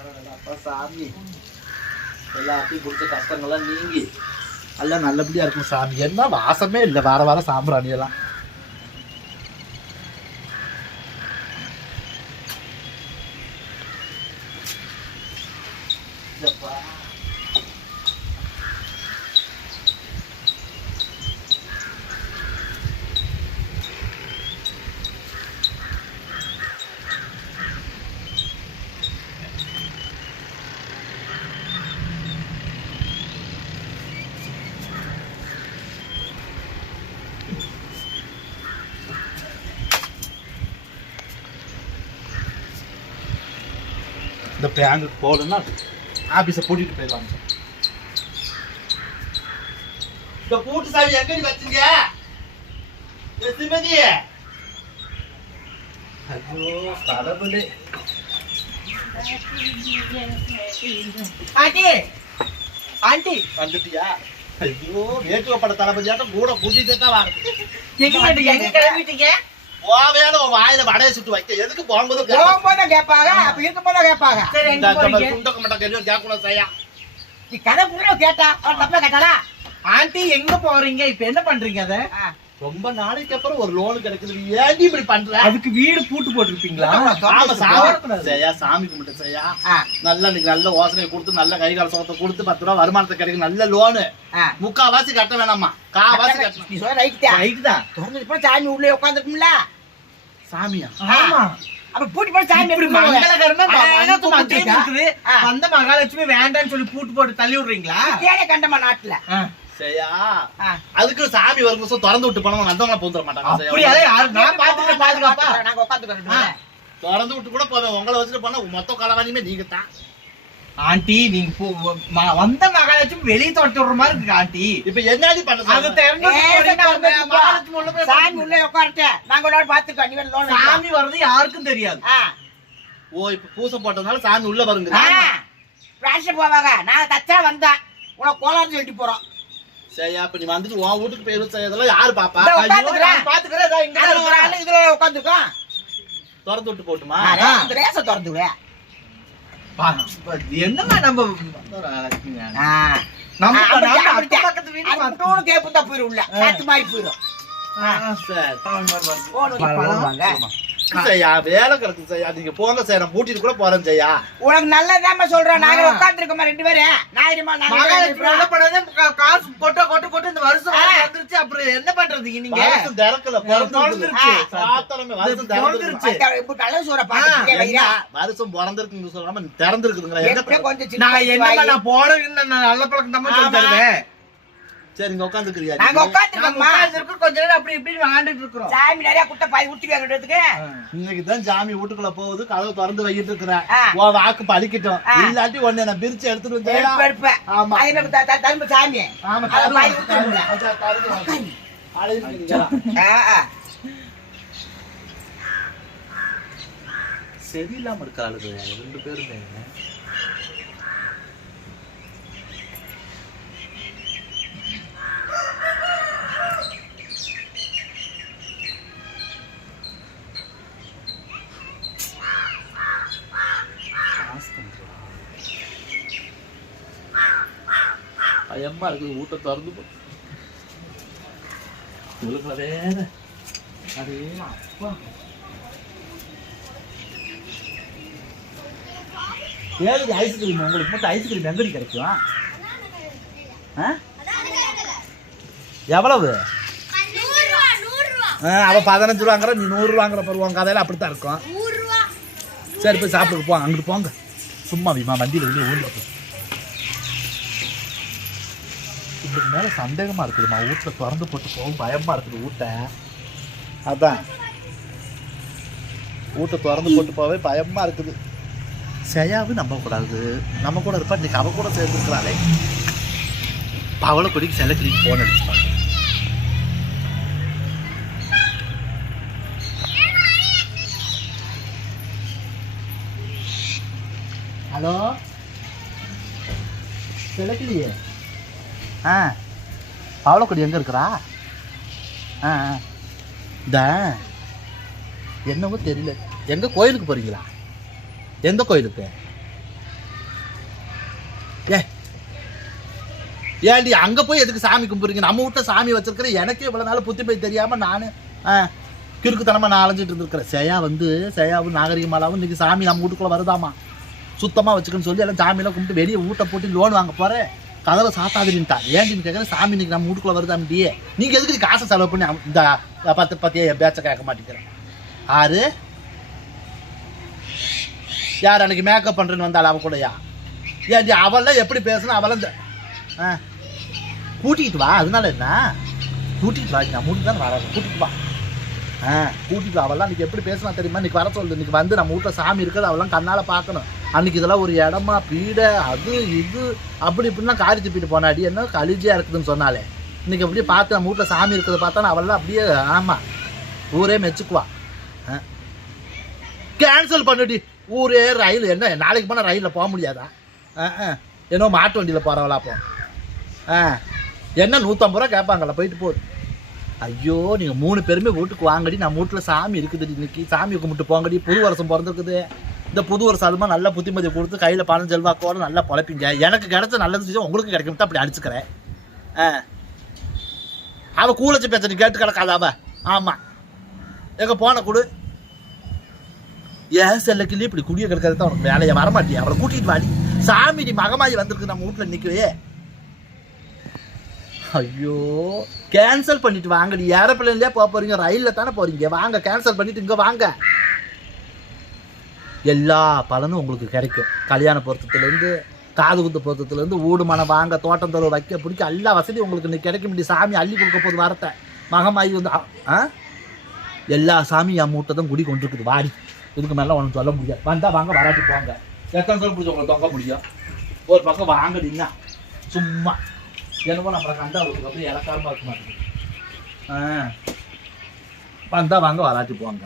அப்பா சாமி எல்லாத்தையும் பிடிச்ச கஷ்டங்கள்லாம் நீங்கி எல்லாம் நல்லபடியா இருக்கும் சாமி. என்ன வாசமே இல்லை வார வாரம் சாம்பிராணி எல்லாம். இந்த பேங்குக்கு போகலன்னா ஆபீஸை பூட்டிட்டு போயிடுவாங்க. இந்த பூட்டு சாவி எங்கடி வச்சுங்க சிமதி? ஐயோ கடவுளே. ஆண்டி ஆண்டி வந்துட்டியா? ஐயோ வேட்டுவ பட தளபதியாட்டம் கூட கூட்டிட்டு தான் வாங்க. எங்க கிளம்பிட்டீங்க? போவேல உன் வாயில வடையை சுட்டு வைக்க எதுக்கு போகும்போது கேட்பாங்க அப்ப இருக்கும்போது கேட்பாங்க. துண்டக்க மாட்டா கேள்வி கேட்கணும் செய்யா. நீ கதை புரிய கேட்டா தப்பா கேட்டாரா? ஆண்டி எங்க போறீங்க இப்ப என்ன பண்றீங்க? அத ரொம்ப நாளைக்கு அப்புறம் ஒரு லோன் கிடைக்குது, ஏன் இப்படி பண்ற? அதுக்கு வீடு பூட்டு போட்டிருப்பீங்களா? செய்யா சாமி கும்பிட்டு செய்யா நல்லா இன்னைக்கு நல்ல யோசனை கொடுத்து நல்ல கை கால சோகத்தை கொடுத்து 10 ரூபா வருமானத்தை கிடைக்கும். நல்ல லோனு முக்காவாசி கட்ட வேணாமா, காவாசி கட்டணும். நீ சொல்ற ரைட் தான். திறந்து சாமி உள்ளே உட்காந்துருக்கும்ல. சாமியா? ஆமா. அப்ப பூட்டி போட்டு சாமி எப்படி மங்களகரமா வந்த மகாலட்சுமி வேண்டான்னு சொல்லி பூட்டு போட்டு தள்ளி விடுறீங்களா? ஏனே கண்டமா நாட்டுல சரியா? அதுக்கு சாமி ஒரு நிமிஷம் திறந்து விட்டு போனவங்க வந்தவங்க போந்துட மாட்டாங்க. பாதுகாப்பா நாங்க உட்காந்துக்கிறோம். திறந்து விட்டு கூட போவேன். உங்களை வச்சுட்டு போனா மொத்த காலவாணியுமே நீங்க தான். ஆண்டி நீங்க வந்த மகாலட்சுமி வெளியே தொட்டு விடுற மாதிரி இருக்கு ஆண்டி. இப்ப என்னடி பண்ண சாமி உள்ள உட்காந்துட்டு நாங்க பாத்துக்கோம். சாமி வர்றது யாருக்கும் தெரியாது. ஓ இப்ப பூசை போட்டதுனால சாமி உள்ள வருங்க. போவாங்க. நான் தச்சா வந்தா உனக்கு கோளாறு சொல்லிட்டு போறோம். சரியா? இப்ப நீ வந்துட்டு உன் வீட்டுக்கு போய் இதெல்லாம் யாரு பாப்பா? பாத்துக்கிறேன் இதுல உட்காந்துக்கோம். திறந்து விட்டு போட்டுமா? திறந்து விட என்னமா நம்ம கேப்பு தான் போயிடும். உள்ள காத்து மாதிரி போயிடும். வேலை கிடக்கு செய்யா. நீங்க போங்க செய்ய பூட்டிட்டு கூட போறேன் செய்யா. உனக்கு நல்லதாம சொல்றேன். நாங்க உட்கார்ந்து இருக்கோமா 2 பேரும். காசு கொட்ட கொட்ட கொட்ட இந்த வருஷம் வந்துருச்சு. அப்புறம் என்ன பண்றது? நீங்க திறக்கல வருஷம் பிறந்திருக்கு சொல்லாம திறந்துருக்குதுங்க. நான் போன நல்ல பழக்கம் தான் தருவேன். சரி இங்க உட்காந்துக்கிறியா? நாங்க உட்காந்துருக்கோம். கொஞ்ச நேரம் அப்படி இப்படி விளையாண்டுட்டு இருக்கிறோம். சாமி நிறைய குட்டை பாய் ஊட்டி வைக்கிறதுக்கு இன்னைக்கு தான் சாமி வீட்டுக்குள்ள போகுது. கதவை திறந்து வைக்கிட்டு இருக்கிறேன். உன் வாக்கு பழிக்கட்டும். இல்லாட்டி ஒன்னு நான் பிரிச்சு எடுத்துட்டு வந்து. ஆமா தரும்பு சாமி. சரியில்லாம இருக்காளுங்க 2 பேருமே. பயமா இருக்குது. வீட்டை திறந்து போட்டு வேற. அதே அப்பா ஏழு ஐஸ்கிரீம் உங்களுக்கு மட்டும் ஐஸ்கிரீம் எங்கடி கிடைக்கும்? எவ்வளவு? அவ 15 ரூபாங்கிற நீ 100 ரூபாங்கிற பருவாங்க. கதையில அப்படித்தான் இருக்கும். சரி போய் சாப்பிட்டு போங்க. அங்கிட்டு போங்க. சும்மா விமா வண்டியில் வெளியே ஓடிட்டு இதுக்கு மேல சந்தேகமா இருக்குதுமா. வீட்டுல திறந்து போட்டு போகும் பயமா இருக்குது. வீட்டை அதான் வீட்டை திறந்து போட்டு போவே பயமா இருக்குது. செய்யாவும் நம்ப கூடாது. நம்ம கூட இருப்பா. இன்னைக்கு அவ கூட சேர்ந்துருக்கிறாளே. அவளை கொடிக்கு செலக்கிடிக்கு போன் அடிச்சுப்பாங்க. ஹலோ செலக்கிடியே? பவளக்கொடி எங்கே இருக்கிறா? என்னவோ தெரியல. எங்கே கோயிலுக்கு போகிறீங்களா? எந்த கோயிலுக்கு? ஏன்டி அங்க போய் எதுக்கு சாமி கும்பிடுறீங்க? நம்ம வீட்டுல சாமி வச்சிருக்கிற எனக்கே இவ்வளவு நாள் புத்தி போய் தெரியாம நானு கிறுக்குத்தனமா நான் அலைஞ்சிட்டு இருந்திருக்கிறேன். சேயாவும் நாகரிகமாலாவும் இன்னைக்கு சாமி நம்ம வீட்டுக்குள்ள வருதாமா, சுத்தமா வச்சுக்கன்னு சொல்லி எல்லாம் சாமியெல்லாம் கும்பிட்டு வெளியே வீட்டை போட்டு லோன் வாங்க போறேன். கதவை சாத்தாதுன்ட்டா. ஏன்டின்னு கேட்கறேன். சாமி இன்னைக்கு நம்ம வீட்டுக்குள்ள வருதாம்டியே. நீங்க எதுக்கு காசை செலவு பண்ணி இந்த 10 என் பேச்சை கேட்க மாட்டேங்கிறேன். யார் அன்னைக்கு மேக்கப் பண்றேன்னு வந்தாள் அவ கூடயா? ஏன்டி அவெல்லாம் எப்படி பேசணும்? அவெல்லாம் கூட்டிகிட்டு வா. அதனால என்ன? கூட்டிகிட்டு வா. நான் மூட்டு தானே வர. கூட்டிகிட்டு வா. கூட்டிகிட்டு வா. அவெல்லாம் இன்னைக்கு எப்படி பேசலாம் தெரியுமா? இன்னைக்கு வர சொல்லு. இன்னைக்கு வந்து நம்ம வீட்டில் சாமி இருக்குது, அவெல்லாம் கண்ணால் பார்க்கணும். அன்னைக்கு இதெல்லாம் ஒரு இடமா பீடை அது இது அப்படி இப்படிலாம் காரி துப்பிட்டு போனாடி. என்ன கலிஜியாக இருக்குதுன்னு சொன்னாலே இன்னைக்கு அப்படியே பார்த்து நம்ம வீட்டில் சாமி இருக்கிறத பார்த்தா அவெல்லாம் அப்படியே ஆமாம் ஊரே மெச்சுக்குவா. கேன்சல் பண்ணிடி. ஊரே ரயில் என்ன நாளைக்கு போனால் ரயிலில் போக முடியாதா? ஏன்னோ மாட்டு வண்டியில் போகிறவளா அப்போ என்ன 150 ரூபா கேட்பாங்கல்ல, போயிட்டு போகுது. ஐயோ நீங்கள் 3 பேருமே வீட்டுக்கு வாங்கடி. நம்ம வீட்டில் சாமி இருக்குது, இன்னைக்கு சாமி கும்பிட்டு போங்கடி. புது வருஷம் பிறந்திருக்குது. இந்த புது வருஷம் அதுமா நல்லா புத்திமதியை கொடுத்து கையில் பணம் செல்வாக்கோட நல்லா பொழைப்பீங்க. எனக்கு கிடைச்ச நல்லது செஞ்சு உங்களுக்கு கிடைக்கும் தான் அப்படி அடிச்சுக்கிறேன். அவள் கூலச்சு பேச நீ கேட்டு கிடக்காத அவ. ஆமாம் எங்கே போன கொடு. ஏன் செல்லக்கிலே இப்படி குடிய கிடக்கிறது தான் உனக்கு வேலையை வரமாட்டியா? அவளை கூட்டிகிட்டு வாடி. சாமி நீ மகமாயி வந்திருக்கு நம்ம வீட்டில் நிற்கவே. ஐயோ கேன்சல் பண்ணிட்டு வாங்கடி. ஏரோப்ளேன்லேயே போக போறீங்க, ரயிலில் தானே போறீங்க. வாங்க கேன்சல் பண்ணிட்டு இங்கே வாங்க. எல்லா பலனும் உங்களுக்கு கிடைக்கும். கல்யாண பொருத்தத்துலேருந்து காது குத்து பொருத்தத்துலேருந்து ஊடு மனம் வாங்க தோட்டம் தோறு வைக்க பிடிக்க எல்லா வசதியும் உங்களுக்கு இன்னைக்கு கிடைக்க முடியும். சாமி அள்ளி கொடுக்க போது வரத்தை மகமாயி வந்து எல்லா சாமியும் என் மூட்டை தான் குடி கொண்டிருக்குது. வாடி. இதுக்கு மேலே உனக்கு சொல்ல முடியாது. வந்தால் வாங்க, வராட்டி போங்க. எத்தனை சொல் பிடிச்சி உங்களை தொங்க முடியும்? ஒரு பக்கம் வாங்கடின்னா சும்மா என்னமோ நம்மளை கண்டா உங்களுக்கு அப்படியே இலக்காரமாக இருக்க மாட்டேங்குது. வந்தால் வாங்க, வராட்டி போங்க.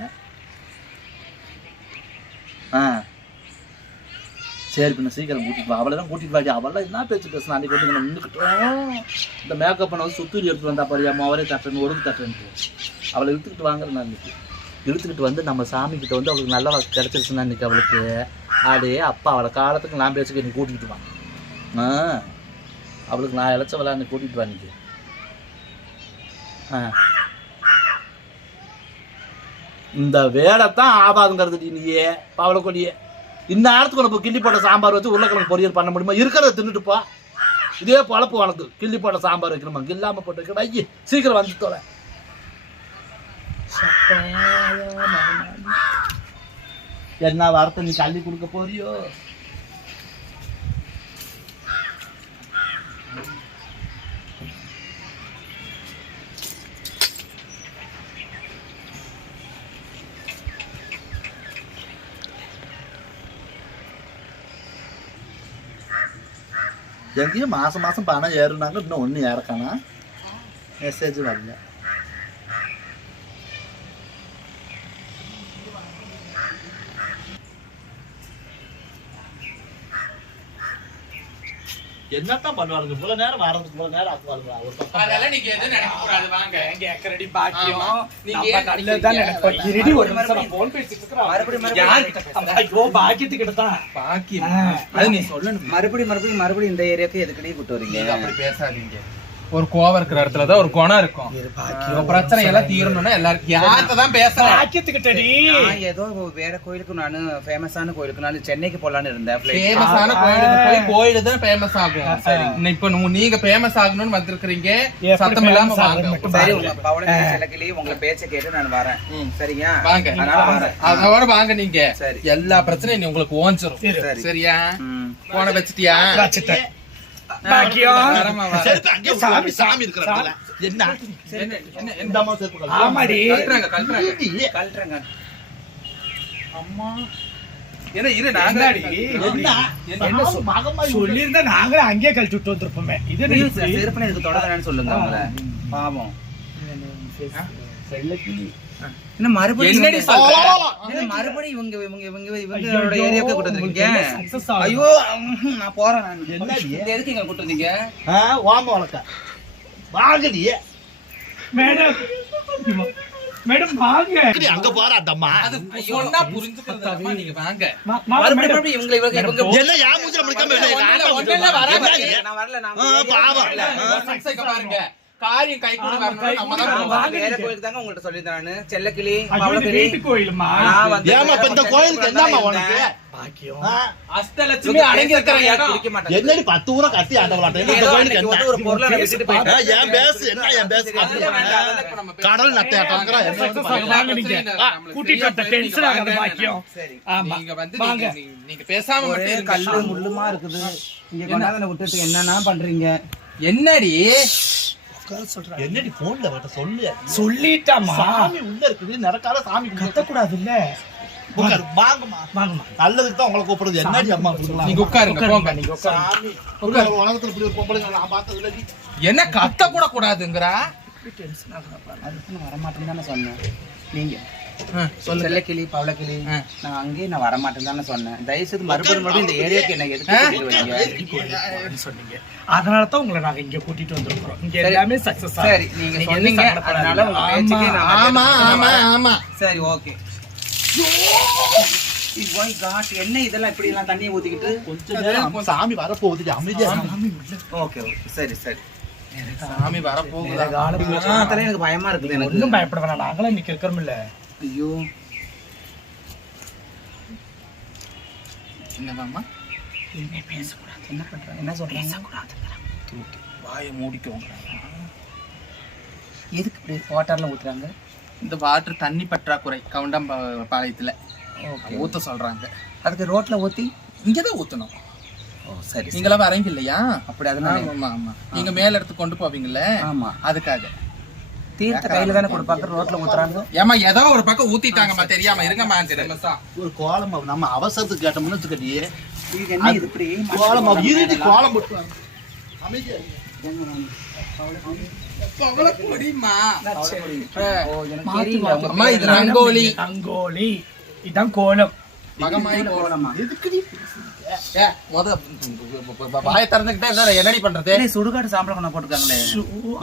சரி பின்ன சீக்கிரம் கூட்டிட்டு வா. அவளெல்லாம் கூட்டிட்டு வாடி. அவளெல்லாம் என்ன பேச்சு பேசணும்? அன்றைக்கி வந்து நம்ம நின்றுக்கிட்டோம். இந்த மேக்கப் பண்ண வந்து சுத்தூரி எடுத்துகிட்டு வந்தா பாரியாமா, அவரே தட்டுறேன்னு ஒடுக்கு தட்டுறேன்ட்டு அவளை இழுத்துக்கிட்டு வாங்குறேன். நான் இன்னைக்கு இழுத்துக்கிட்டு வந்து நம்ம சாமிக்கிட்ட வந்து அவளுக்கு நல்ல கிடச்சிருச்சுன்னா இன்னைக்கு அவளுக்கு ஆடே அப்பா அவளை காலத்துக்கு நான் பேச்சுக்க நீ கூட்டிகிட்டு வா. அவளுக்கு நான் இழைச்ச விளையாண்டு கூட்டிகிட்டு வா இன்னைக்கு. இந்த வேலைத்தான் ஆபாதுங்கிறது நீயே பவளை கொடியே. இந்நேரத்துக்கு உனக்கு கிள்ளி போட்ட சாம்பார் வச்சு உருளைக்கிழங்கு பொரியல் பண்ண முடியுமா? இருக்கிறத தின்னுட்டுப்பா. இதே பொழப்பு உனக்கு. கிள்ளி போட்ட சாம்பார் வைக்கணுமா? இல்லாமல் போட்டு வைக்கணும். ஐயே சீக்கிரம் வந்து தோல. என்ன வார்த்தை நீ கள்ளி கொடுக்க போறியோ? எங்கேயும் மாதம் மாதம் பணம் ஏறுனாங்க, இன்னும் ஒன்றும் ஏறக்கானா மெசேஜ் வரல. என்னத்தான் பண்ணுவாங்க? இவ்வளவு நேரம் வரதுக்கு இவ்வளவு நேரம் ஆக்குவாங்க. அதெல்லாம் நீங்க எதுவும் நினைக்க கூடாது. வாங்க கேக்குறடி பாக்கியம். நீங்க நல்லதான் நினைப்போம். இருடி ஒரு நிமிஷம் நான் போன் பேசிட்டு இருக்கேன். மறுபடியும் ஐயோ பாக்கியத்துக்கிட்ட தான் பாக்கியம். அது நீ சொல்லணும். மறுபடியும் இந்த ஏரியாக்கு எதுக்கடி கூட்டு வரீங்க? நீங்க அப்படி பேசாதீங்க. ஒரு கோவம் இருக்கிற இடத்துல தான் ஒரு குணம் இருக்கும். பிரச்சனை எல்லாம் தீரணும்னா எல்லாரும் யார்கிட்ட தான் பேசலாம். பாக்கியத்துக்கிட்டடி ஏதோ வேற கோயிலுக்கு நானு ஃபேமஸான கோயிலுக்கு நான் சென்னைக்கு போலான்னு இருந்தேன். ஃபேமஸான கோயிலுக்கு போய் கோயிலு தான் ஃபேமஸ் ஆகும். சரி இப்ப நீங்க ஃபேமஸ் ஆகணும்னு வந்திருக்கீங்க. சத்தம் இல்லாம வாங்க. சரி உங்க பவள சிலக்கிலேயே உங்க பேச்சை கேட்டு நான் வரேன். சரியா? வாங்க. அதனால வரேன். அதோட வாங்க. நீங்க சரி எல்லா பிரச்சனையும் உங்களுக்கு ஓஞ்சிரும். சரியா? போன வச்சிட்டியா? வச்சிட்டேன். பாக்கியம் சாமி சாமி இருக்கிற என்ன ஆமாடி கல்றங்க. அம்மா என்ன இரு நாங்க சொல்லியிருந்தா நாங்களே அங்கேயே கழிச்சு விட்டு வந்திருப்போமே. இது செருப்பனை இதுக்கு தொடர்ந்து சொல்லுங்க அவங்கள. பாவம். மறுபடியும் இவங்களோட ஏரியாவுக்கு கூட்டு வந்திருக்கீங்க. ஐயோ நான் போறேன். எதுக்கு இங்க கூட்டு வந்தீங்க? வாங்கடியே மேடம் வாங்க. அங்க போற அந்தம்மா அது சொன்னா புரிஞ்சுக்கிறதா? நீங்க வாங்க. மறுபடியும் இவங்க என்ன யா மூஞ்சில முடிக்காம ஒண்ணுல வராது. நான் வரல, நான் பாவம். வரல. சக்சஸை பாருங்க. காரியம் கை கூட வரணும். நம்ம தான் நான் வேற கோயிலுக்கு தாங்க உங்கள்ட்ட சொல்லியிருந்தேன் நானு. செல்லக்கிளி, ஐயோ, இது பவளக்கிளி. வீட்டு கோயிலுமா? நான் வந்து ஏமா இப்ப இந்த கோயிலுக்கு என்னம்மா உனக்கு பாக்கியம். ஆ? அஷ்டலட்சுமி அடங்கி இருக்கிற இடம். குடிக்க மாட்டேன். என்னடி 10 ஊரை கட்டி ஆண்டவளாட்ட இந்த ஏதோ கோயிலுக்கு அன்னைக்கு என்ன வந்து ஒரு பொருளை நான் விட்டுட்டு போயிட்டேன். ஏன் பேசு என்ன ஏன் பேசு கடல் நட்டை ஆட்டங்கற என்ன வந்து பாருங்க. வாங்க நீங்க. கூட்டிட்டு வந்த டென்ஷன் ஆகாத பாக்கியம். சரி. ஆமா. நீங்க வந்து வாங்க. நீங்க பேசாம ஒரே மட்டும் கல்லு இருங்க. முள்ளுமா இருக்குது. இங்க கொண்டாந்து விட்டுட்டு என்னன்னா பண்றீங்க? என்னடி என்னடி போன்ல வட்ட சொல்லு சொல்லிட்டாமா. சாமி உள்ள இருக்குது நடக்காத சாமி கத்த கூடாது இல்ல. வாங்கம்மா வாங்கம்மா. நல்லதுக்கு தான் உங்களை கூப்பிடுறது என்னடி அம்மா கொடுக்கலாம் நீங்க உட்காருங்க போங்க. நீங்க உட்காருங்க. சாமி உலகத்துல இப்படி ஒரு பொம்பளை நான் பார்த்தது இல்லடி என்ன கத்த கூட கூடாதுங்கறா? டென்ஷன் ஆகுறப்ப அதுக்கு நான் வரமாட்டேன்னு தானே சொன்னேன். நீங்க செல்லக்கிளி, பவளக்கிளி, நான் அங்கேயே நான் வரமாட்டேன்னு தானே சொன்னேன். தயவுசெய்து மறுபடியும் இந்த ஏரியாக்கு என்ன எதுக்கு கூட்டிட்டு வரீங்க? சொன்னீங்க. அதனாலதான் உங்களை நாங்க இங்க கூட்டிட்டு வந்திருக்கிறோம். இங்க எல்லாமே சக்சஸ். சரி, நீங்க சொன்னீங்க, அதனால உங்க பேச்சுக்கே நான் ஆமா ஆமா ஆமா. சரி, ஓகே. என்ன இதெல்லாம் இப்படி எல்லாம் தண்ணியை ஊத்திக்கிட்டு? கொஞ்ச நேரம் சாமி வரப்போகுது அமைதியா ஓகே, ஓகே, சரி, சரி. சாமி வர போகுதா? நீங்க சொன்னதால எனக்கு பயமா இருக்குது. எனக்கு ஒன்னும் பயப்பட வேணாம். நாங்களும் இன்னைக்கு இருக்கிறோம் இல்ல. ஐயோ, என்னவாமா? என்ன பண்றாங்க? என்ன சொல்றாங்க? வாயை மூடிக்கோங்க. எதுக்கு இப்படி வாட்டர்ல ஊத்துறாங்க? இந்த வாட்டர் தண்ணி பற்றாக்குறை கவுண்டம் பாளையத்துல ஓகே. ஊத்த சொல்றாங்க. அதுக்கு ரோட்ல ஊத்தி. இங்கதான் ஊத்தணும். ஓ, சரி. நீங்களா வரீங்க இல்லையா? அப்படி அதனால. ஆமா ஆமா. நீங்க மேல எடுத்து கொண்டு போவீங்கல்ல, ஆமா. அதுக்காக. தீர்த்த கையில தானே கொடுப்பாங்க, ரோட்ல ஊத்துறாங்க. ஏமா ஏதோ ஒரு பக்கம் ஊத்திட்டாங்கம்மா, தெரியாம இருங்கம்மா. ஒரு கோலம் நம்ம அவசரத்துக்கு கேட்டோம்னு வச்சுக்கடியே இது என்ன இது இப்படி? கோலம் இறுதி கோலம் போட்டு அமைதியா முடியுமா? ஓ, எனக்கு தெரியல. அம்மா இது ரங்கோலி. ரங்கோலி. இதான் கோலம். மகமாயி கோலமா? எதுக்குடி வாயை திறந்துக்கிட்டே இருந்தா என்னடி பண்றது? ஏய், சுடுகாடு சாம்பல கொண்டு போட்டுருக்காங்களே.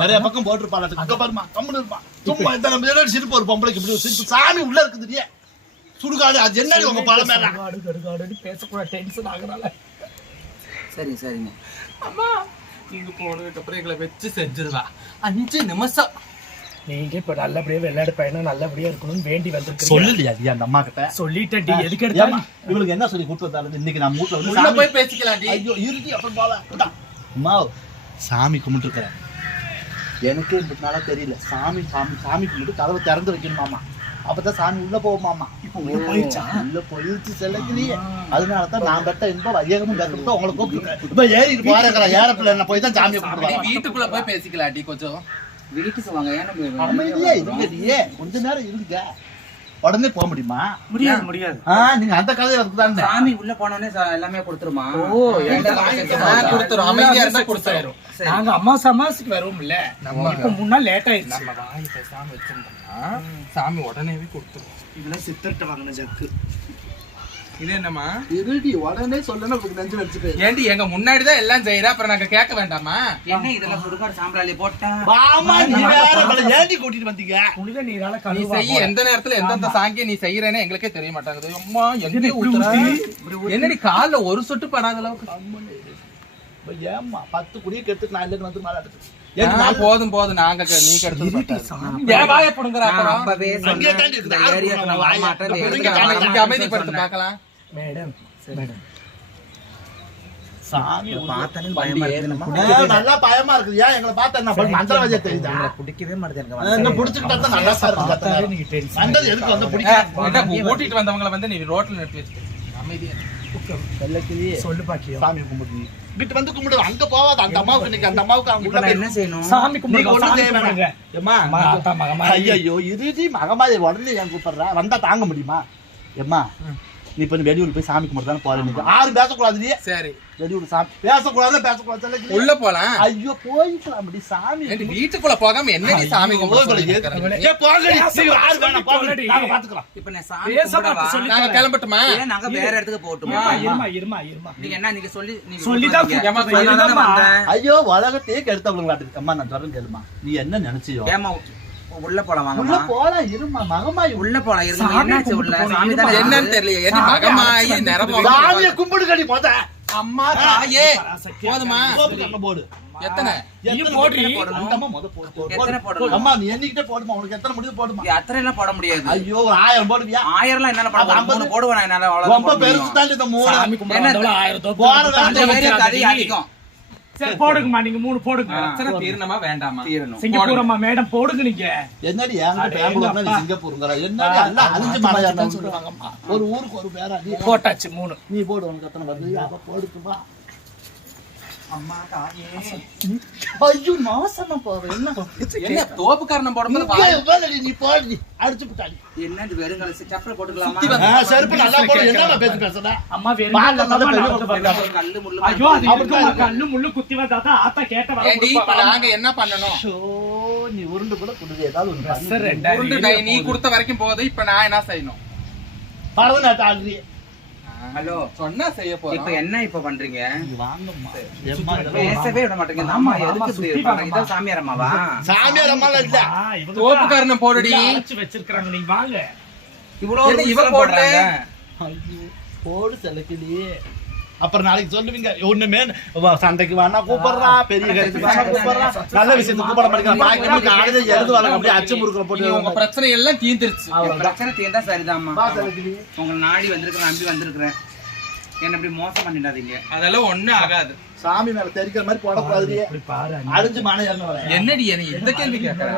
நிறைய பக்கம் போட்டுருப்பாங்க. அங்க பாருமா கம்முன்னு இருப்பான். சும்மா இந்த நம்ம சிரிப்பு ஒரு பொம்பளைக்கு இப்படி ஒரு சிரிப்பு சாமி உள்ள இருக்குதுடியே. சுடுகாடு அது என்னடி உங்க பழம் மேல கடுகாடுன்னு பேசக்கூடாது. டென்ஷன் ஆகுறால. சரி, சரிங்க. அம்மா இங்க போனதுக்கு அப்புறம் எங்களை வச்சு செஞ்சிருவா. 5 நிமிஷம். நீங்க இப்ப நல்லபடியா விளையாடு பையனா நல்லபடியா இருக்கணும்னு வேண்டி வந்திருக்கீங்க. சொல்லலையா அந்த அம்மா கிட்ட? சொல்லிட்டேன். எதுக்கு எடுத்தாலும் இவளுக்கு என்ன சொல்லி கூட்டு வந்தாலும் இன்னைக்கு நான் மூட்டை வந்து உள்ள சாமி- போய் பேசிக்கலாம். ஐயோ இருட்டி அப்புறம் போலாம். அம்மா சாமி கும்பிட்டு இருக்கிறேன். எனக்கு இப்படினால தெரியல. சாமி சாமி சாமி கும்பிட்டு கதவை திறந்து வைக்கணுமாமா. அப்பதான் சாமி உள்ள போகுமாமா. உள்ள போயிடுச்சா? உள்ள போயிடுச்சு செல்லக்கிலேயே. அதனாலதான் நான் பெட்ட இன்பம் வையகமும் பெற்றது உங்களை கூப்பிட்டு இப்ப ஏறிட்டு போறேங்கிற ஏறப்பில் என்ன போய் தான் சாமியை கூப்பிடுவாங்க. வீட்டுக்குள்ள போய் பேசிக்கலாட்டி கொஞ்சம். வீட்டுக்கு வாங்க. ஏன்னா அமைதியா இருங்கடியே. கொஞ்ச நேரம் இருங்க. உடனே போக முடியுமா? முடியாது முடியாது. நீங்க அந்த கதையை இருக்குதான். சாமி உள்ள போனோடனே எல்லாமே கொடுத்துருமா? கொடுத்துரும். அமைதியா இருந்தா கொடுத்துரும். நாங்க அமாவாசைக்கு வருவோம் இல்ல. இப்ப முன்னாள் லேட் ஆயிடுச்சு. நம்ம வாய் பேசாம வச்சிருந்தோம்னா சாமி உடனேவே கொடுத்துரும். இதெல்லாம் சித்தர்கிட்ட வாங்கின ஜக்கு. இது என்னமா? இருடி உடனே சொல்லணும். உங்களுக்கு நெஞ்சு வச்சுட்டு ஏண்டி எங்க முன்னாடிதான் எல்லாம் செய்யற, அப்புறம் நாங்க கேட்க வேண்டாமா? என்ன இதெல்லாம் சுடுகாடு சாம்பலாலி போட்டா? வாமா நீ வேற இவளை ஏண்டி கூட்டிட்டு வந்தீங்க? புனித நீரால நீ கழுவா. செய்ய எந்த நேரத்துல எந்தெந்த சாங்கிய நீ செய்யறேன்னு எங்களுக்கே தெரிய மாட்டாங்குது. அம்மா எங்க ஊத்துற? என்னடி கால்ல ஒரு சொட்டு படாத அளவுக்கு? ஏம்மா 10 குடியை கெடுத்துட்டு நான் இல்லைன்னு வந்து மேல எடுத்து போதும் போதும். நாங்க நீ கெடுத்து ஏன் வாய புடுங்குற? நான் அப்பவே சொன்னேன், அங்கேயே தாண்டி இருக்குது. இந்த ஏரியாக்கு நான் வரமாட்டேன், இந்த இங்க இடத்துக்கு தாண்டி இங்க வரமாட்டேன்னு அமைதிப்படுத்த சொன்னேன். பார்க்கலாம். மேடம் மேடம் சாமி பார்த்தாலே பயமா இருக்குது. நல்லா பயமா இருக்குது. ஏன் எங்களை பார்த்தா என்ன மந்திரவாதியா தெரியுதா? பிடிக்கவே மாட்டேது எனக்கு. என்ன புடிச்சுக்கிட்டா தான் நல்லா சார் பார்த்தாலே இருக்கு. நீங்க டென்ஷன். வந்தது எதுக்கு வந்து பிடிக்க? என்ன கூட்டிட்டு வந்தவங்களை வந்து நீ ரோட்ல நிறுத்தி வச்சுக்க. அமைதியா சொல்லு பாக்கியம். சாமி கும்பிடு. வீட்டு வந்து கும்பிடு. அங்க போவாத. அந்த அம்மாவுக்கு இன்னைக்கு அந்த அம்மாவுக்கு அவங்க இப்ப நான் என்ன செய்யணும்? சாமி நீங்க கும்பிடுங்க. ஒண்ணும் சாமி செய்ய வேணாம். கும்பிடுங்க. ஏம்மா, மாதா மகமாயி. ஐயோ இருடி மகமாயி உடனே ஏன் கூப்பிடுறா? வந்தா தாங்க முடியுமா? ஏம்மா நீ இப்ப வெளியூர் போய் சாமி கும்பிட்டு போறேன். யாரும் பேசக்கூடாது. நீ சரி வெளியூர் சாமி பேசக்கூடாது. உள்ள போலாம். ஐயோ போயிக்கலாம் அப்படி சாமி ஏண்டி வீட்டுக்குள்ள போகாம என்னடி சாமி கும்பிடுறது? ஏ போங்கடி. நீ யாரு வேணாம் போங்கடி. நாங்க பாத்துக்கலாம். இப்ப நான் சாமி பேச கும்பிடவா? பார்த்து சொல்லி நாங்க கிளம்பட்டுமா? இல்ல, நாங்க வேற இடத்துக்கு போகட்டுமா? இருமா. நீங்க என்ன நீங்க சொல்லி நீங்க சொல்லிதான் சொல்றீங்க. ஏம்மா, அதனால தான் வந்தேன். ஐயோ உலகத்தையே கெடுத்தவங்களுக்கு அம்மா நான் சொல்றேன் கேளுமா. நீ என்ன நினைச்சியோ? ஏமா உள்ள போலாம் உள்ள வாங்கம்மா. போலாம். இருமா மகமாயி உள்ள போலாம் இருங்க. சாமி என்னாச்சு உள்ள? கும்பிட்டு சாமி போனீங்க. தானே என்னன்னு தெரியல. ஏண்டி மகமாயி நிரம்ப சாமியை கும்பிடுங்கடி மொத. அம்மா தாயே போதுமா? சோப்பு கரணம் போடு. எத்தனை? எத்தனை போடுறீ? போடணும்? அந்தம்மா முத போடு. எத்தனை போடணும்? அம்மா நீ எண்ணிக்கிட்டே போடுமா, உனக்கு எத்தனை முடியுது போடுமா. அத்தனை எல்லாம் போட முடியாது. ஐயோ ஒரு 1000 போடுவியா? 1000 எல்லாம் என்னால போட முடியாது. 3 போடுவேன் என்னால. ரொம்ப அவ்வளவுதான் பெருசு தாண்டி இந்த 3 சாமி கும்பிடுறவங்க 1000 தோப்பு போட கொடுத்தா அந்த வேண்டாம். ஏரியாக்கு அது அதிகம். சரி போடுங்கம்மா, நீங்க 3 போடுங்க. பிரச்சனை தீரணுமா வேண்டாமா? தீரணும். சிங்கப்பூர் அம்மா மேடம் போடுங்க நீங்க. என்னடி என்கிட்ட பெங்களூர்னா நீ சிங்கப்பூருங்கற, என்னடி எல்லாம் அழிஞ்சு மலையாள சொல்லுவாங்கம்மா. ஒரு ஊருக்கு ஒரு பேரா நீ போட்டாச்சு 3. நீ போடு, உனக்கு எத்தனை வருது அத போடுக்குமா. அம்மா தாயே. ஐயோ நாசமா போவே. என்ன தோப்பு காரணம் போடும்போது நீ போடு, அடிச்சு விட்டாடி. என்ன இது வெறும் கலசி செப்பல் போட்டுக்கலாமா? செருப்பு நல்லா போடு. என்னமா பேசி பேசுற? அம்மா வேற பால்ல நல்லா பெரிய கல்லு முள்ளு. ஐயோ அது இருக்கு, கண்ணு முள்ளு குத்தி வந்தாதான் ஆத்தா கேட்ட வர ஏண்டி இப்ப நாங்க என்ன பண்ணணும்? ஷோ நீ உருண்டு கூட குடுது ஏதாவது ஒரு சார் உருண்டு நீ கொடுத்த வரைக்கும் போகுது, இப்ப நான் என்ன செய்யணும்? பரதநாட்டியம் ஆடுறீ. ஹலோ, சொன்னா செய்ய இப்ப போறோம். என்ன இப்ப பண்றீங்க? நீ வாங்கம்மா. எம்மா இதெல்லாம் பேசவே விட மாட்டேங்க. இந்த அம்மா எதுக்கு இப்படி இருக்காங்க? இதான் சாமியார் அம்மாவா? சாமியார் அம்மாலாம் இல்ல. தோப்பு காரணம் போடுடி. வச்சு வச்சிருக்காங்க, நீங்க வாங்க. இவ்வளவு என்ன இவ இவ போடுறாங்க. ஐயோ போடு செலக்கிலி. அப்புறம் நாளைக்கு சொல்லுவீங்க ஒண்ணுமே சண்டைக்கு வேணா கூப்பிடுறா, பெரிய கருத்து வேணா கூப்பிடுறா, நல்ல விஷயத்துக்கு கூப்பிட மாட்டேங்கிறா. பாக்கி ஆளுதே எழுது வரல, அப்படியே அச்சு முறுக்குற நீ உங்க போட்டு பிரச்சனை எல்லாம் தீர்ந்துருச்சு. பிரச்சனை தீர்ந்தா சரிதான்மா. வா செலக்கிலி. உங்களை நாடி வந்திருக்கிறேன், நம்பி வந்திருக்கிறேன். என்ன இப்படி மோசம் பண்ணிடாதீங்க. அதெல்லாம் ஒண்ணும் ஆகாது. சாமி மேல தெரிக்கிற மாதிரி போடக்கூடாது. இப்படி பாரு. அழிஞ்சு மானை ஏறணும். என்னடி என்ன எந்த கேள்வி கேட்கற?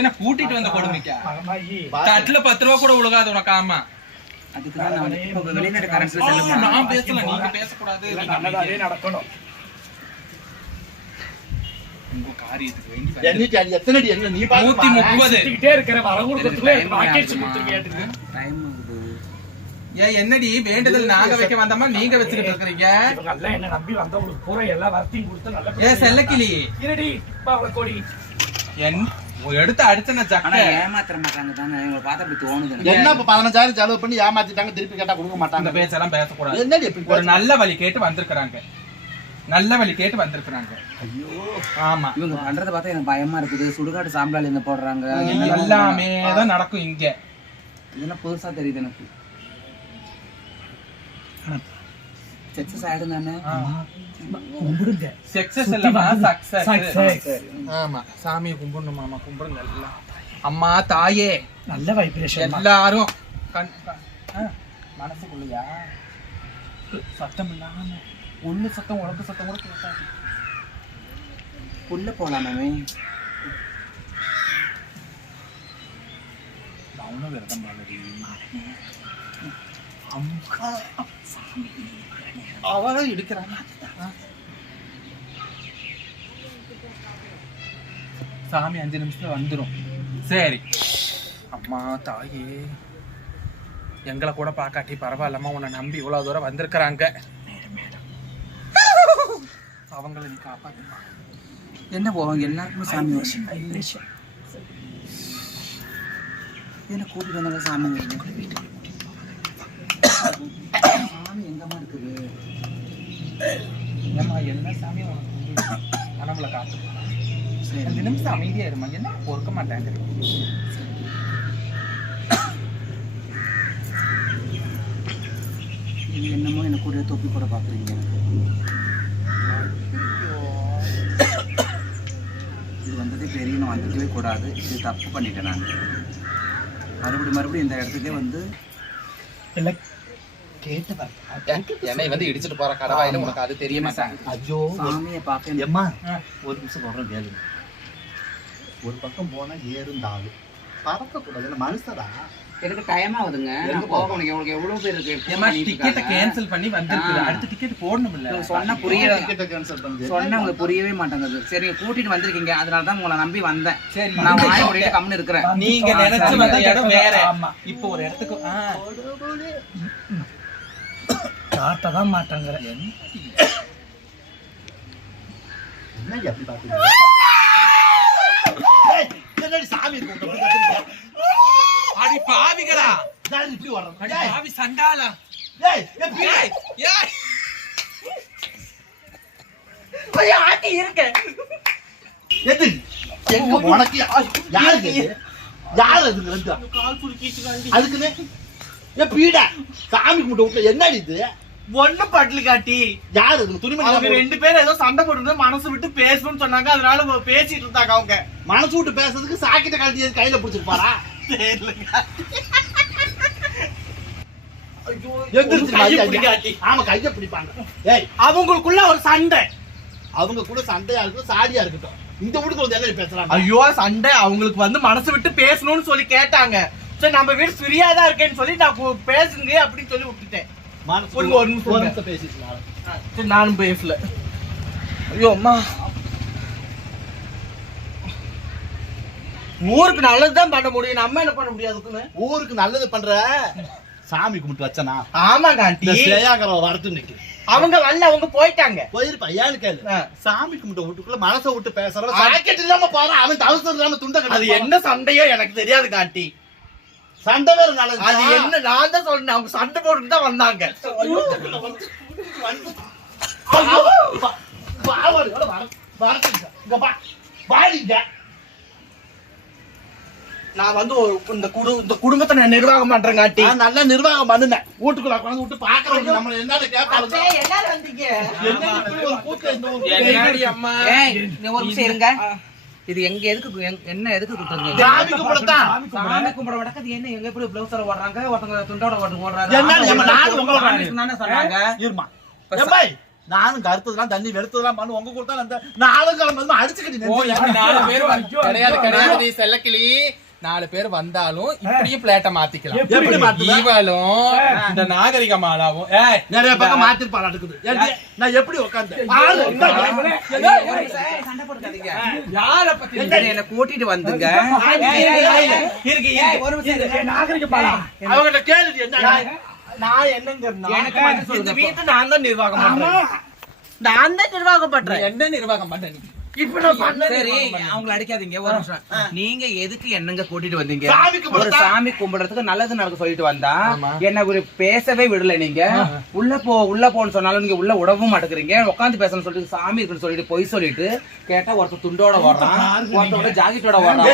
என்ன கூட்டிட்டு வந்த கொடுமைக்கா? மகமாயி தட்டுல 10 ரூபா கூட உலகாது உனக்கு. ஆமா அதுக்கு தான் நான் இப்ப வெளிநாட்டு கரன்சில நான் செல்லுமா. பேசல, நீங்க பேசக்கூடாது. நல்லதாவே நடக்கணும். உங்க காரியத்துக்கு வேண்டி எண்ணிட்டு அடி எத்தனை அடி என்ன நீ பாத்து 130. சுத்திக்கிட்டே இருக்கிற வர கொடுக்கறதுக்குள்ள பாக்கெட் கொடுத்துருக்கீங்க. டைம் ஆகுது. ஏன் என்னடி வேண்டுதல் நாங்க வைக்க வந்தோமா நீங்க வச்சுக்கிட்டு இருக்கீங்க? இவங்க எல்லாம் என்ன நம்பி வந்தவங்களுக்கு பூரா எல்லா வரத்தையும் கொடுத்து நல்ல ஏ செல்லக்கிளி, இருடி பாவல கோடி. என் எடுத்து அடிச்சன ஆனா ஜக்க. ஏமாத்திர மாட்டாங்க தானே. உங்களை பார்த்தா அப்படி தோணுது எனக்கு. என்ன இப்ப 15000 செலவு பண்ணி ஏமாத்திட்டாங்க, திருப்பி கேட்டா கொடுக்க அந்த மாட்டாங்க. பேச்செல்லாம் பேசக்கூடாது. என்னடி இப்படி ஒரு நல்ல வழி கேட்டு வந்திருக்கிறாங்க. நல்ல வழி கேட்டு வந்திருக்கிறாங்க. ஐயோ ஆமா, இவங்க பண்றத பார்த்தா எனக்கு பயமா இருக்குது. சுடுகாடு சாம்பலால் இங்க போடுறாங்க. எல்லாமே தான் நடக்கும் இங்க. இதெல்லாம் புதுசா தெரியுது எனக்கு. சக்சஸ் ஆயிடும் தானே. கும்பிடுங்க. சக்சஸ் இல்லமா சக்சஸ். Success. ஆமா, சாமியை கும்பிடணும் மாமா, கும்பிடுங்க எல்லாம். அம்மா தாயே நல்ல வைப்ரேஷன். எல்லாரும் மனசுக்குள்ளயா சத்தம் இல்லாம ஒண்ணு சத்தம் உனக்கு சத்தம் கூட கேட்காது. உள்ள போலாமே. மௌன விரதம் பாலடி. அவ இடுக்கிறாங்க. சாமி 5 நிமிஷத்துல வந்துரும். சரி அம்மா தாயே, எங்களை கூட பாக்காட்டி பரவாயில்லம்மா, உன்னை நம்பி இவ்வளவு தூரம் வந்திருக்கிறாங்க. அவங்களை நீ காப்பாத்துமா. என்ன போவாங்க எல்லாருக்கும் சாமி வருஷம். என்ன கூட்டிட்டு வந்தாங்க சாமி வருது. சாமி எங்கம்மா இருக்குது? ஏம்மா எல்லா சாமியும் உனக்கு கனவுல காட்டு. 5 நிமிஷம் அமைதியா இருமா, என்ன பொறுக்க மாட்டாங்க. இது என்னமோ என்ன கூட தொப்பி கூட பாக்குறீங்க. இது வந்ததே பெரிய, நான் வந்துக்கவே கூடாது. இது தப்பு பண்ணிட்டேன் நான். மறுபடியும் இந்த இடத்துக்கே வந்து எல்லாம் கேட்டு வர. என்னை வந்து இடிச்சிட்டு போற கடவாயில உனக்கு அது தெரிய மாட்டாங்க. ஐயோ சாமியை பார்க்க எம்மா ஒரு நிமிஷம் சொல்றேன் கேளுங்க. ஒரு பக்கம் போனா ஏறுந்தாளு பறக்க கூடாது, மனுஷடா. எனக்கு டைம் ஆகுதுங்க. நான் போகணும். உங்களுக்கு எவ்வளவு பேர் இருக்கு? ஏமா டிக்கெட்டை கேன்சல் பண்ணி வந்திருக்குது, அடுத்த டிக்கெட் போடணும் இல்ல? சொன்னா புரியல. டிக்கெட்டை கேன்சல் பண்ணுது. சொன்னா உங்களுக்கு புரியவே மாட்டேங்குது. சரி, கூட்டிட்டு வந்திருக்கீங்க, அதனால தான் உங்களை நம்பி வந்தேன். சரி, நான் வாய் மூடிட்டு கம்முன்னு இருக்கிறேன். நீங்க நினைச்சு வந்த இடம் வேற. ஆமா. இப்போ ஒரு இடத்துக்கு காட்டதான் மாட்டாங்கற. என்ன அப்படி பாத்தீங்க? ஏய் என்னடி சாமி கூப்பிட்டு அடி பாவிகளா, நான் இப்படி வர்றேன். அடி பாவி சண்டாளா. ஏய் ஏய் ஏய் ஐயா ஆட்டி இருக்க. எது எங்க உனக்கு யாருக்கு யார் அதுங்க ரெண்டு கால் குலுக்கிட்டு அதுக்குன்னு ஏ பீடா சாமி கும்பிட்டு விட்டு என்னடி இது? ஒண்ணு பட்லு காட்டி யாரு இது துணிமணி அவங்க இல்லாம ரெண்டு பேரும் ஏதோ சண்டை போட்டு மனசு விட்டு பேசணும்னு சொன்னாங்க, அதனால பேசிட்டு இருந்தாங்க அவங்க. மனசு விட்டு பேசுறதுக்கு சாக்கிட்ட கழட்டி கையில பிடிச்சிருப்பாரா? தெரியலங்க. ஐயோ, எந்திரிச்சு கையை மரியாதையா. பிடி காட்டி. ஆமா கைய பிடிப்பாங்க. ஏய் அவங்களுக்குள்ள ஒரு சண்டை. அவங்க கூட சண்டையா இருக்கட்டும் சாடியா இருக்கட்டும், இந்த வீட்டுக்கு வந்து என்ன பேசுறாங்க? ஐயோ சண்டை, அவங்களுக்கு வந்து மனசு விட்டு பேசணும்னு சொல்லி கேட்டாங்க. சரி நம்ம வீடு ஃப்ரீயா தான் இருக்கேன்னு சொல்லி நான் பேசுங்க அப்படின்னு சொல்லி விட்டுட்டேன். மனசு ஒரு நிமிஷம் பேசிட்டு சரி, நானும் பேசல. ஐயோ அம்மா, ஊருக்கு நல்லதுதான் பண்ண முடியும், நம்ம என்ன பண்ண முடியாதுக்குன்னு. ஊருக்கு நல்லது பண்ற சாமி கும்பிட்டு வச்சனா? ஆமாங்க ஆண்டி, சேயாகர வரட்டு நிக்கு. அவங்க வரல, அவங்க போயிட்டாங்க. போயிருப்பா ஏன்னு கேளு. சாமி கும்பிட்ட வீட்டுக்குள்ள மனசை விட்டு பேசுறவன் சாக்கெட் இல்லாம போறான், அவன் அவசரம் இல்லாம துண்ட அது கட்டி. என்ன சண்டையோ எனக்கு தெரியாது காண்டி. சண்டை வேற நல்லது. அது என்ன, நான் தான் சொல்றேன், அவங்க சண்டை போட்டுட்டு தான் வந்தாங்க. நான் வந்து இந்த குடும்பத்தை நான் நிர்வாகம் பண்றேன் காட்டி. நல்லா நிர்வாகம் பண்ணுனேன். வீட்டுக்குள்ள உட்கார்ந்து விட்டு பாக்குறவங்க நம்ம என்னன்னு கேட்பாங்க. எல்லாரும் வந்தீங்க. என்ன இப்படி ஒரு கூத்து, இந்த ஒரு என்னடி அம்மா? ஏய், நீ ஒரு நிமிஷம் இருங்க. இது எங்க எதுக்கு என்ன எதுக்கு கொடுத்துருங்க? சாமி கும்பிடத்தான். சாமி கும்பிட வடக்கு என்ன எங்க எப்படி பிளவுஸர ஓடுறாங்க, ஒருத்தங்க துண்டோட ஓடுறாங்க. என்ன நம்ம நாடு உங்களோட தானே சொன்னாங்க. இருமா. ஏம்பாய், நானும் கருத்ததெல்லாம் தண்ணி வெடுத்ததெல்லாம் பண்ணு உங்க கொடுத்தா அந்த நாளும் கிளம்பி அடிச்சுக்கிட்டு ஓ, இப்படி 4 பேர் கிடையாது செல்லக்கிளி. 4 பேர் வந்தாலும் இப்படியும் பிளேட்ட மாத்திக்கலாம். எப்படி மாத்துவ? ஈவலும் இந்த நாகரிகமாலாவும் நிறைய பக்கம் மாத்திருப்பாரு அடுக்குது. நான் எப்படி உட்கார்ந்தேன்? சண்டை போட்டுக்காதீங்க. யார பத்தி என்ன கூட்டிட்டு வந்துங்க. ஒரு நிமிஷம் இருங்க. அவங்ககிட்ட கேளுது என்ன? நான் என்னங்க, எனக்கு மட்டும் சொல்லுங்க. இந்த வீட்டை நான் தான் நிர்வாகம் பண்றேன். நான் தான் நிர்வாகம் பண்றேன். என்ன நிர்வாகம் பண்ண நீ? இப்ப நான் பண்ண சரி, அவங்கள அடிக்காதீங்க. ஒரு நிமிஷம். நீங்க எதுக்கு என்னங்க கூட்டிட்டு வந்தீங்க? சாமி கும்பிட ஒரு சாமி கும்பிடுறதுக்கு நல்லது நடக்க சொல்லிட்டு வந்தா என்ன ஒரு பேசவே விடல. நீங்க உள்ள போன்னு சொன்னாலும் நீங்க உள்ள உடவும் மாட்டேங்கிறீங்க. உட்காந்து பேசணும்னு சொல்லிட்டு சாமி இருக்குன்னு சொல்லிட்டு பொய் சொல்லிட்டு கேட்டா ஒருத்தர் துண்டோட வர்றான், ஒருத்தர் ஜாக்கெட்டோட வர்றான்.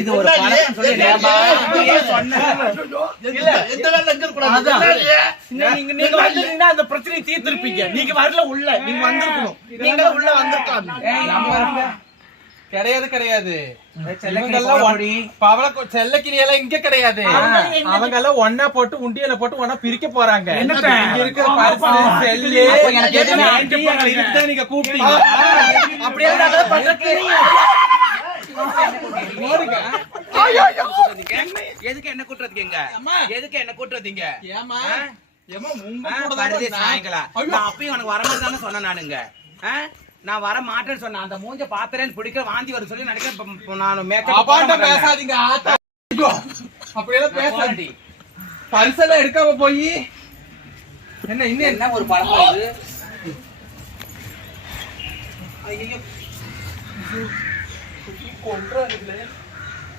இது ஒரு பழக்கம் சொல்லி எந்த வேலை எங்க இருக்கக்கூடாது. நீங்க வந்தீங்கன்னா அந்த பிரச்சனையை தீர்த்திருப்பீங்க. நீங்க வரல, உள்ள நீங்க வந்திருக்கணும். நீங்க உள்ள வந்திருக்கலாம். கிடையாது. செல்லக்கிளி எல்லாம் இங்க கிடையாது. அவங்க எல்லாம் ஒன்னா போட்டு உண்டியல போட்டு ஒன்னா பிரிக்க போறாங்க. இங்க இருக்கிற பரிசு, செல்லு, எனக்கு எதுவுமே இதுதான் நீங்க கூப்பிட்டீங்க. அப்படியே எதுக்கு என்ன கூட்டுறதுங்க? எதுக்கு என்ன கூட்டுறதுங்க? ஏமா ஏமா உங்க கூட பரதேசி தான் நாய்களா? நான் அப்பயும் உனக்கு வரமாட்டானே சொன்னேன் நானுங்க. நான் வர மாட்டேன்னு சொன்னேன். அந்த மூஞ்ச பாத்திரேன்னு பிடிக்க வாந்தி வர சொல்லி நினைக்கிறேன். நான் அப்பாண்ட பேசாதீங்க. ஆத்தா அப்படியெல்லாம் பேசாண்டி. பரிசெல்லாம் எடுக்காம போய் என்ன இன்னும் என்ன ஒரு பழக்கம் இது?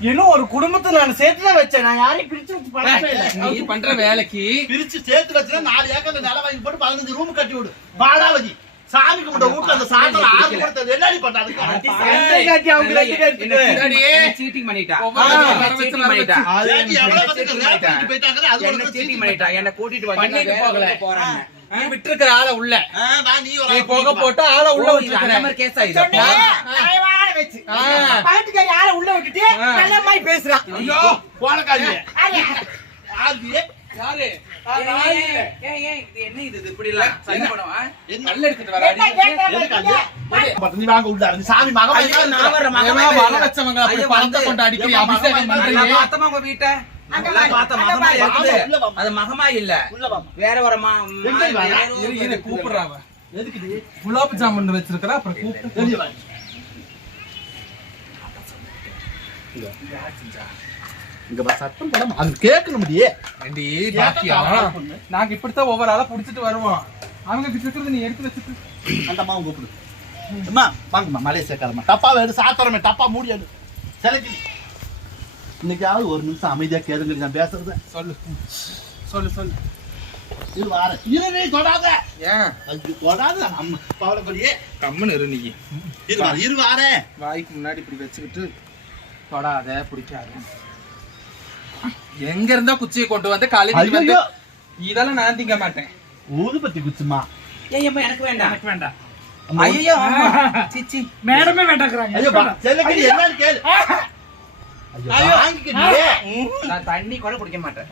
இன்னும் ஒரு குடும்பத்தை நான் சேர்த்துதான் வச்சேன். நான் யாரையும் பிரிச்சு பண்ணவே இல்லை. நீ பண்ற வேலைக்கு பிரிச்சு சேர்த்து வச்சுன்னா 4 ஏக்கர்ல நிலம் வாங்கி போட்டு 15 ரூம் கட்டி விடு. பாடாவதி சாமி கும்பிட்ட வீட்டுல அந்த சாத்தல ஆறு கொடுத்தது என்னடி பண்ணாது? சீட்டிங் பண்ணிட்டா. சீட்டிங் பண்ணிட்டா. என்ன கூட்டிட்டு பண்ணிட்டு போகல. போறாங்க. நீ விட்டுருக்கிற ஆளை உள்ள நீ போக போட்டு ஆளை உள்ள விட்டுருக்கிற கேஸ் ஆயிடுச்சு. உள்ள விட்டுட்டு நல்ல மாதிரி பேசுறான். ஐயோ போனக்காரி யாரு என்ன இது இப்படி எல்லாம் சண்டை போடுவா? கல் எடுத்துட்டு வர நீ வாங்க உள்ள சாமி மகமாயி வள வச்சவங்க அப்படி பழத்தை கொண்டு அடிக்கடி அபிஷேகம் பண்றீங்க. பார்த்தமா உங்க வீட்டை பார்த்த மகமா இருக்குது. அது மகமா இல்ல, வேற ஒரு இரு கூப்பிடுறாங்க. குலாப் ஜாமுன் வச்சிருக்கா அப்புறம் கூப்பிட்டு இங்க சத்தம் படம் அது கேட்கணும் முடியே. நாங்க இப்படித்தான் ஒவ்வொரு ஆளா புடிச்சிட்டு வருவோம். அவங்க கிட்ட நீ எடுத்து வச்சுட்டு அந்த அம்மா கூப்பிடு. அம்மா வாங்கம்மா மலேசியாக்காரம்மா டப்பா வேறு சாத்திரமே டப்பா மூடியாது செலக்டி. இன்னைக்காவது ஒரு நிமிஷம் அமைதியா கேளுங்க நான் பேசுறத. சொல்லு இது வார இரு தொடாத. ஏன் அது தொடாத அம்மா பவளக்கொடியே கம்முன்னு இரு. நீ இரு வார வாய்க்கு முன்னாடி இப்படி வச்சுக்கிட்டு தொடாத பிடிக்காது. எங்க இருந்தா குச்சியை கொண்டு வந்து காலையில இதெல்லாம் நான் திங்க மாட்டேன். ஊதுபத்தி குச்சுமா. ஏய் அம்மா எனக்கு வேண்டாம். எனக்கு வேண்டாம். ஐயோ அம்மா. சிச்சி. மேடமே வேண்டாங்கறாங்க. ஐயோ செல்லக்கிளி என்னன்னு கேளு. ஐயோ வாங்கிக்கிட்டியே. நான் தண்ணி கூட குடிக்க மாட்டேன்.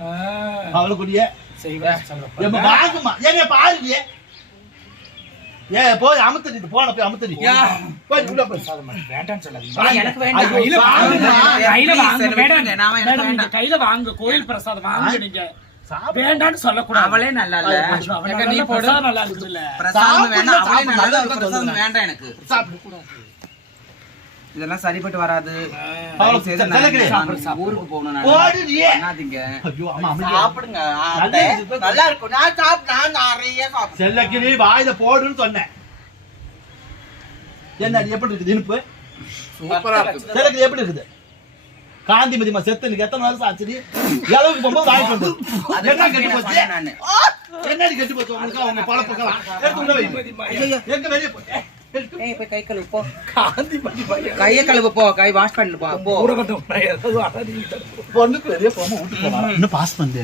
அவள குடியே. செய்வேன் சொல்றேன். ஏம்மா வாங்குமா. ஏங்க பாருங்க. போய் அமுத்துடி போன போய் அமுத்துடி. போய் உள்ள போய். வேண்டாம்னு சொல்லாதீங்க. எனக்கு வேண்டாம். கையில வாங்க. கையில வாங்க. வேண்டாம். நான் எனக்கு மேடம் வேண்டாம். கையில வாங்க. கோயில் பிரசாதம் வாங்க நீங்க. வேண்டாம்னு சொல்லக்கூடாது. அவளே நல்லா இல்ல. நீ போடு நல்லா இருக்குது இல்ல. பிரசாதம் வேண்டாம். அவளே நல்லா இல்ல. சாப்பிடு. பிரசாதம் வேண்டாம் எனக்கு. சாப்பிடு. இதெல்லாம் சரிப்பட்டு வராது. அவளை செய்து செல்லக்கிளி. நான் ஊருக்கு போகணும் நான். போடுறியே. பண்ணாதீங்க. ஐயோ அம்மா அமைதியா. சாப்பிடுங்க. நல்லா இருக்கும். நான் நிறைய சாப்பிடுறேன். செல்லக்கிளி வாயில போடுன்னு சொன்னேன். என்ன எப்படி இருக்குது இனிப்பு? சூப்பரா இருக்கு. செல்லக்கிளி எப்படி இருக்குது? காந்திமதிமா செத்து எனக்கு எத்தனை வருஷம் ஆச்சு? அளவுக்கு போகும்போது வாங்கிட்டு வந்தது. என்ன கெட்டு போச்சு? என்னடி கெட்டு போச்சு உங்களுக்கு? அவங்க பழப்பக்கலாம் எடுத்து உள்ள வை. எங்க வெளியே போச்சு? ஏய் போய் கை கழுவு போ. கையை கழுவு போ. கை வாஷ் பண்ணு போ. போ. பொண்ணுக்கு வெளியே போகாம வீட்டுக்கு போகலாம். இன்னும் பாஸ் பண்ணு.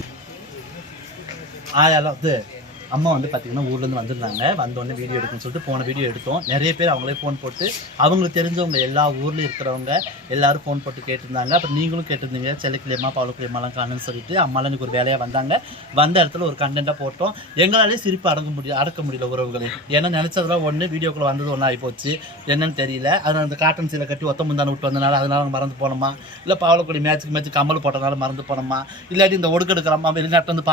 ஆயாலும் வந்து அம்மா வந்து பார்த்தீங்கன்னா ஊர்லேருந்து வந்திருந்தாங்க. வந்தோடனே வீடியோ எடுக்கணும்னு சொல்லிட்டு போன வீடியோ எடுத்தோம். நிறைய பேர் அவங்களே ஃபோன் போட்டு அவங்களுக்கு தெரிஞ்சவங்க எல்லா ஊர்லேயும் இருக்கிறவங்க எல்லாரும் ஃபோன் போட்டு கேட்டிருந்தாங்க. அப்புறம் நீங்களும் கேட்டிருந்தீங்க செல்லக்கிளியம்மா பவளக்கிளியம்மாலாம் காணுன்னு சொல்லிட்டு அம்மாலாம் எனக்கு ஒரு வேலையாக வந்தாங்க. வந்த இடத்துல ஒரு கண்டென்ட்டாக போட்டோம். எங்களாலே சிரிப்பு அடக்க முடியல உறவுகளே. ஏன்னா நினச்சதெல்லாம் ஒன்று வீடியோக்குள்ளே வந்தது ஒன்று ஆகி போச்சு. என்னன்னு தெரியல. அதனால் அந்த காட்டன் சீலை கட்டி ஒத்த முந்தான விட்டு வந்தனால அதனால அவங்க மறந்து போனோமா, இல்லை பவளக்குடி மேட்சுக்கு கம்மல் போட்டனால மறந்து போனோமா, இல்லாட்டி இந்த ஒடுக்கு எடுக்கிறம்மா வெளிநாட்டில் வந்து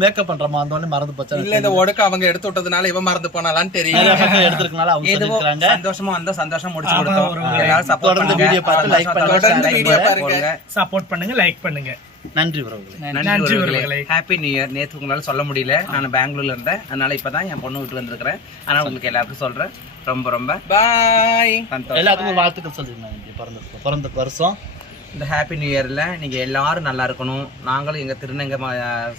மேக்கப் பண்றமா வந்தோடனே மறந்து போச்சு. இல்ல இந்த ஒடுக்க அவங்க எடுத்து விட்டதுனால இவன் மறந்து போனாலான்னு தெரியல. எடுத்துக்கனால அவங்க சொல்லிருக்காங்க. சந்தோஷமா வந்தா சந்தோஷம் முடிச்சு கொடுத்தோம். எல்லாரும் சப்போர்ட் தொடர்ந்து வீடியோ பார்த்து லைக் தொடர்ந்து வீடியோ பாருங்க. சப்போர்ட் பண்ணுங்க, லைக் பண்ணுங்க. நன்றி உறவுகளே. நன்றி உறவுகளே. Happy new year. நேத்து உங்களால சொல்ல முடியல, நான் பெங்களூர்ல இருந்தேன். அதனால இப்பதான் என் பொண்ணு விட்டு வந்திருக்கிறேன். அதனால உங்களுக்கு எல்லாருக்கும் சொல்றேன் ரொம்ப ரொம்ப பாய். எல்லாத்துக்கும் வாழ்த்துக்கள் சொல்லிருந்தாங்க. பிறந்த வருஷம் இந்த ஹாப்பி நியூ இயர்ல நீங்க எல்லாரும் நல்லா இருக்கணும். நாங்களும் எங்க திருநங்கை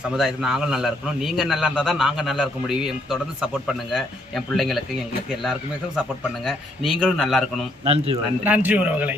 சமுதாயத்தில் நாங்களும் நல்லா இருக்கணும். நீங்க நல்லா இருந்தா தான் நாங்க நல்லா இருக்க முடியும். தொடர்ந்து சப்போர்ட் பண்ணுங்க. என் பிள்ளைங்களுக்கு எங்களுக்கு எல்லாருக்குமே சப்போர்ட் பண்ணுங்க. நீங்களும் நல்லா இருக்கணும். நன்றி. நன்றி உறவுகளே.